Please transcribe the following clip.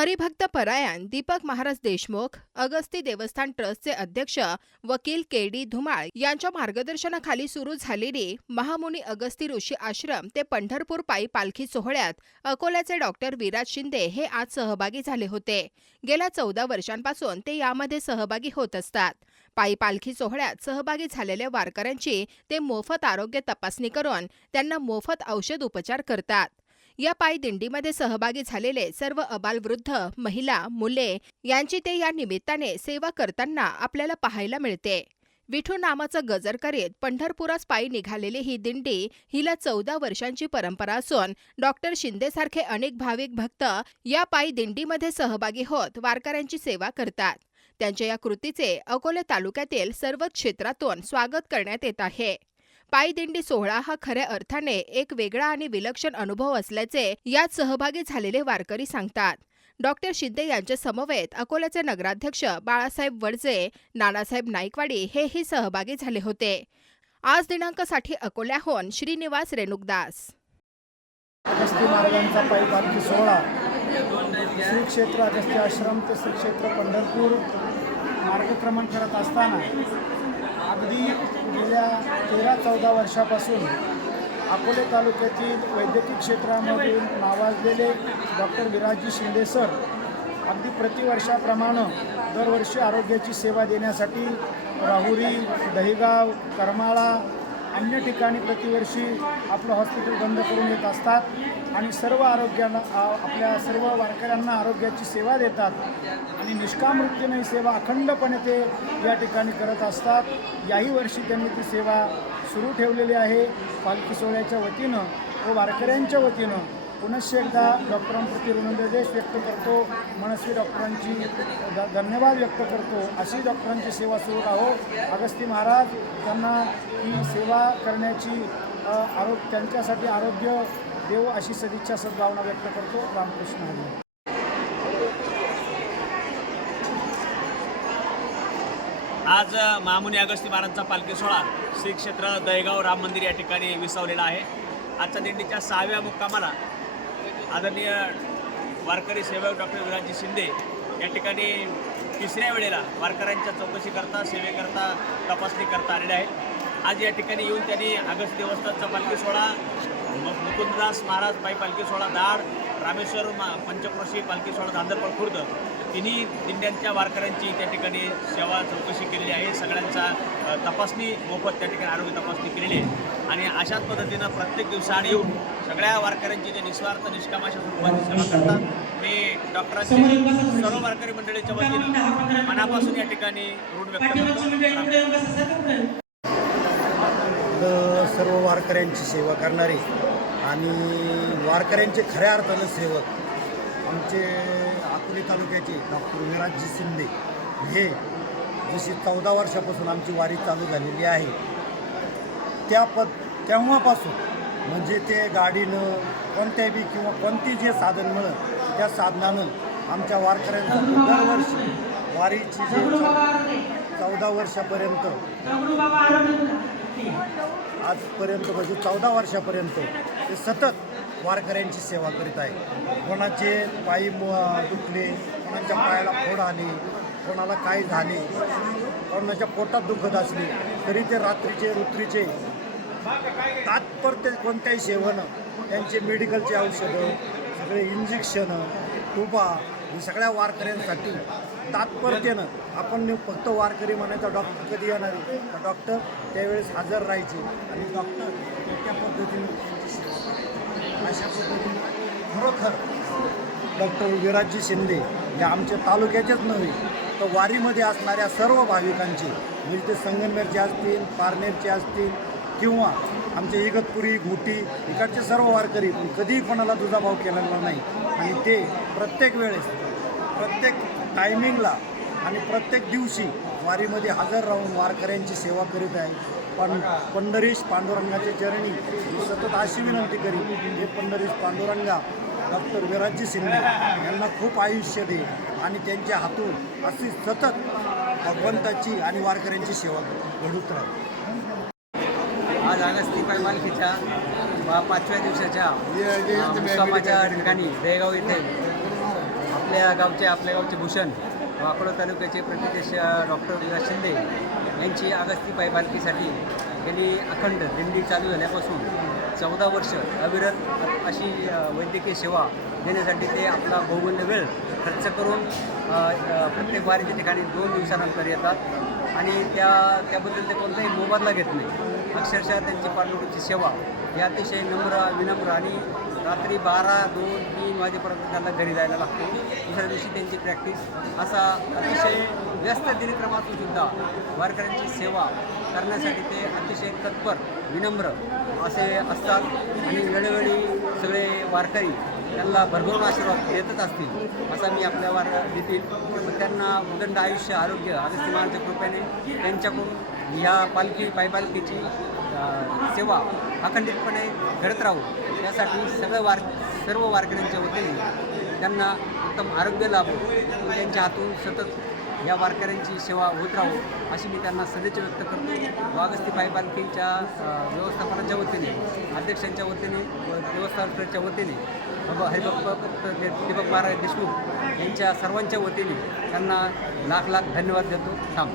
हरिभक्त परायण दीपक महाराज देशमुख अगस्ती देवस्थान ट्रस्टचे अध्यक्ष वकील के डी धुमाळ यांच्या मार्गदर्शनाखाली सुरू झालेली महामुनी अगस्ती ऋषी आश्रम ते पंढरपूर पायी पालखी सोहळ्यात अकोल्याचे डॉक्टर विराज शिंदे हे आज सहभागी झाले होते. गेल्या चौदा वर्षांपासून ते यामध्ये सहभागी होत असतात. पायी पालखी सोहळ्यात सहभागी झालेल्या वारकऱ्यांची ते मोफत आरोग्य तपासणी करून त्यांना मोफत औषध उपचार करतात. या पायदिंडीमध्ये सहभागी झालेले सर्व अबालवृद्ध महिला मुले यांची ते या निमित्ताने सेवा करताना आपल्याला पाहायला मिळते. विठू नामाचं गजर करीत पंढरपुरास पायी निघालेली ही दिंडी हिला चौदा वर्षांची परंपरा असून डॉक्टर शिंदेसारखे अनेक भाविक भक्त या पायी दिंडीमध्ये सहभागी होत वारकऱ्यांची सेवा करतात. त्यांच्या या कृतीचे अकोले तालुक्यातील सर्व क्षेत्रातून स्वागत करण्यात येत आहे. पायी दिंडी सोहळा हा खऱ्या अर्थाने एक वेगळा आणि विलक्षण अनुभव असल्याचे यात सहभागी झालेले वारकरी सांगतात. डॉक्टर शिंदे यांच्या समवेत अकोल्याचे नगराध्यक्ष बाळासाहेब वडजे नानासाहेब नाईकवाडी हेही सहभागी झाले होते. आज दिनांकासाठी अकोल्याहून श्रीनिवास रेणुकदास. अगस्ती पायी पालखी सोहळा. श्री क्षेत्र अगस्ती आश्रम ते श्री क्षेत्र पंढरपूर मार्गक्रमण करत असताना अगदी गेल्या तेरा चौदा वर्षापासून अकोले तालुक्यातील वैद्यकीय क्षेत्रामधून नावाजलेले डॉक्टर विराजी शिंदे सर अगदी प्रतिवर्षाप्रमाणे दरवर्षी आरोग्याची सेवा देण्यासाठी राहुरी दहिगाव करमाळा अन्य ठिकाणी प्रतिवर्षी आपलं हॉस्पिटल बंद करून येत असतात आणि सर्व आरोग्यांना आपल्या सर्व वारकऱ्यांना आरोग्याची सेवा देतात आणि निष्काम वृत्तीने ही सेवा अखंडपणे ते या ठिकाणी करत असतात. याही वर्षी त्यांनी ती सेवा सुरू ठेवलेली आहे. पालखी सोहळ्याच्या वतीनं व वारकऱ्यांच्या वतीनं पुनश्च एकदा डॉक्टरांप्रती ऋणदेश व्यक्त करतो. मनस्वी डॉक्टरांची धन्यवाद व्यक्त करतो. अशी डॉक्टरांची सेवा सुरू राहो. अगस्ती महाराज त्यांना ही सेवा करण्याची आरो त्यांच्यासाठी आरोग्य देव अशी सदिच्छा सद्भावना व्यक्त करतो. रामकृष्ण हरी. आज मामुनी अगस्ती महाराजांचा पालखी सोहळा श्री क्षेत्र दहेगाव राम मंदिर या ठिकाणी विसावलेला आहे. आजच्या दिंडीच्या सहाव्या मुक्कामाला आदरणीय वारकरी सेवक डॉक्टर विराजी शिंदे या ठिकाणी तिसऱ्या वेळेला वारकऱ्यांच्या चौकशीकरता सेवेकरता तपासणी करता आलेले आहेत. आज या ठिकाणी येऊन त्यांनी अगस्त देवस्थानचा पालखी सोहळा मुकुंददास महाराज पायी पालखी सोहळा दाड रामेश्वर मा- पंचक्रोशी पालखी सोहळा धांदरपड खुर्द तिन्ही दिंड्यांच्या वारकऱ्यांची त्या ठिकाणी सेवा चौकशी केलेली आहे. सगळ्यांचा तपासणी मोफत त्या ठिकाणी आरोग्य तपासणी केलेली आहे. आणि अशाच पद्धतीनं प्रत्येक दिवसाआड येऊन सगळ्या वारकऱ्यांची जे निस्वार्थ निष्कामाच्या स्वरूपाची सेवा करतात. मी डॉक्टरांचे सर्व वारकरी मंडळीच्या वतीनं मनापासून या ठिकाणी ऋण व्यक्त सर्व वारकऱ्यांची सेवा करणारे आणि वारकऱ्यांचे खऱ्या अर्थानं सेवक आमचे अकोले तालुक्याचे डॉक्टर विराजजी शिंदे हे जशी चौदा वर्षापासून आमची वारी चालू झालेली आहे. त्या पद तेव्हापासून म्हणजे ते गाडीनं कोणत्याही बी किंवा कोणती जे साधन मिळत त्या साधनानं आमच्या वारकऱ्यांसाठी दरवर्षी वारीची जे चौदा वर्षापर्यंत आजपर्यंत म्हणजे चौदा वर्षापर्यंत ते सतत वारकऱ्यांची सेवा करीत आहे. कोणाचे पायी दुखले कोणाच्या पायाला फोड आले कोणाला काय झाले कोणाच्या पोटात दुखत असले तरी ते रात्रीचे ऋत्रीचे तात्पर्य कोणत्याही सेवनं त्यांचे मेडिकलचे औषधं सगळे इंजेक्शनं टुपा हे सगळ्या वारकऱ्यांसाठी तात्पर्यानं आपण फक्त वारकरी म्हणायचा डॉक्टर कधी येणार आहे? तर डॉक्टर त्यावेळेस हजर राहायचे आणि डॉक्टर त्या पद्धतीने त्यांची सेवा अशा पद्धतीने खरोखर डॉक्टर विराजी शिंदे हे आमच्या तालुक्याचेच नव्हे तर वारीमध्ये असणाऱ्या सर्व भाविकांचे म्हणजे ते संगनमेरचे असतील पारनेरचे असतील किंवा आमचे इगतपुरी घोटी इकडचे सर्व वारकरी पण कधीही कोणाला दुजाभाव केलेला नाही. आणि ते प्रत्येक वेळेस प्रत्येक टायमिंगला आणि प्रत्येक दिवशी वारीमध्ये हजर राहून वारकऱ्यांची सेवा करीत आहे. पण पंढरीश पांडुरंगाचे चरणी मी सतत अशी विनंती करी हे पंढरीश पांडुरंगा डॉक्टर विराजी शिंदे यांना खूप आयुष्य दे आणि त्यांच्या हातून अशी सतत भगवंताची आणि वारकऱ्यांची सेवा घडूत राहील आज अगस्ती पाय मालकीच्या पा- पाचव्या दिवसाच्या मुक्कामाच्या ठिकाणी. दहेगाव येथे आपल्या गावचे आपल्या गावचे भूषण व अकोला तालुक्याचे प्रतिदेश डॉक्टर विलास शिंदे यांची आगस्ती पायपालखीसाठी गेली अखंड दिंडी चालू झाल्यापासून चौदा वर्ष अविरत अशी वैद्यकीय सेवा देण्यासाठी ते आपला बहुमूल्य वेळ खर्च करून प्रत्येक वारीच्या ठिकाणी दोन दिवसानंतर येतात. आणि त्या त्याबद्दल ते कोणताही मोबदला घेत नाही. अक्षरशः त्यांची पाठवणुकीची सेवा ही अतिशय नम्र विनम्र आणि रात्री बारा दोन तीन वाजेपर्यंत त्यांना घरी जायला लागतो. दुसऱ्या दिवशी त्यांची प्रॅक्टिस असा अतिशय व्यस्त दिनक्रमातून सुद्धा वारकऱ्यांची सेवा करण्यासाठी ते अतिशय तत्पर विनम्र असे असतात. आणि वेळोवेळी सगळे वारकरी त्यांना भरभरून आशीर्वाद देतच असतील असा मी आपल्या वार देतील त्यांना उदंड आयुष्य आरोग्य अगस्ती महाराजच्या कृपेने त्यांच्याकडून ह्या पालखी पायपालखीची सेवा अखंडितपणे घडत राहू. यासाठी सगळं वार सर्व वारकऱ्यांच्या वतीने त्यांना उत्तम आरोग्य लाभो. त्यांच्या हातून सतत या वारकऱ्यांची सेवा होत राहू अशी मी त्यांना सदिच्छा व्यक्त करतो. वागस्ती पायपालखीच्या व्यवस्थापनाच्या वतीने अध्यक्षांच्या वतीने व व्यवस्थापनाच्या वतीने बाबा हरिभक्त दीपक महाराज देशमुख यांच्या सर्वांच्या वतीने त्यांना लाख लाख धन्यवाद देतो. थांब.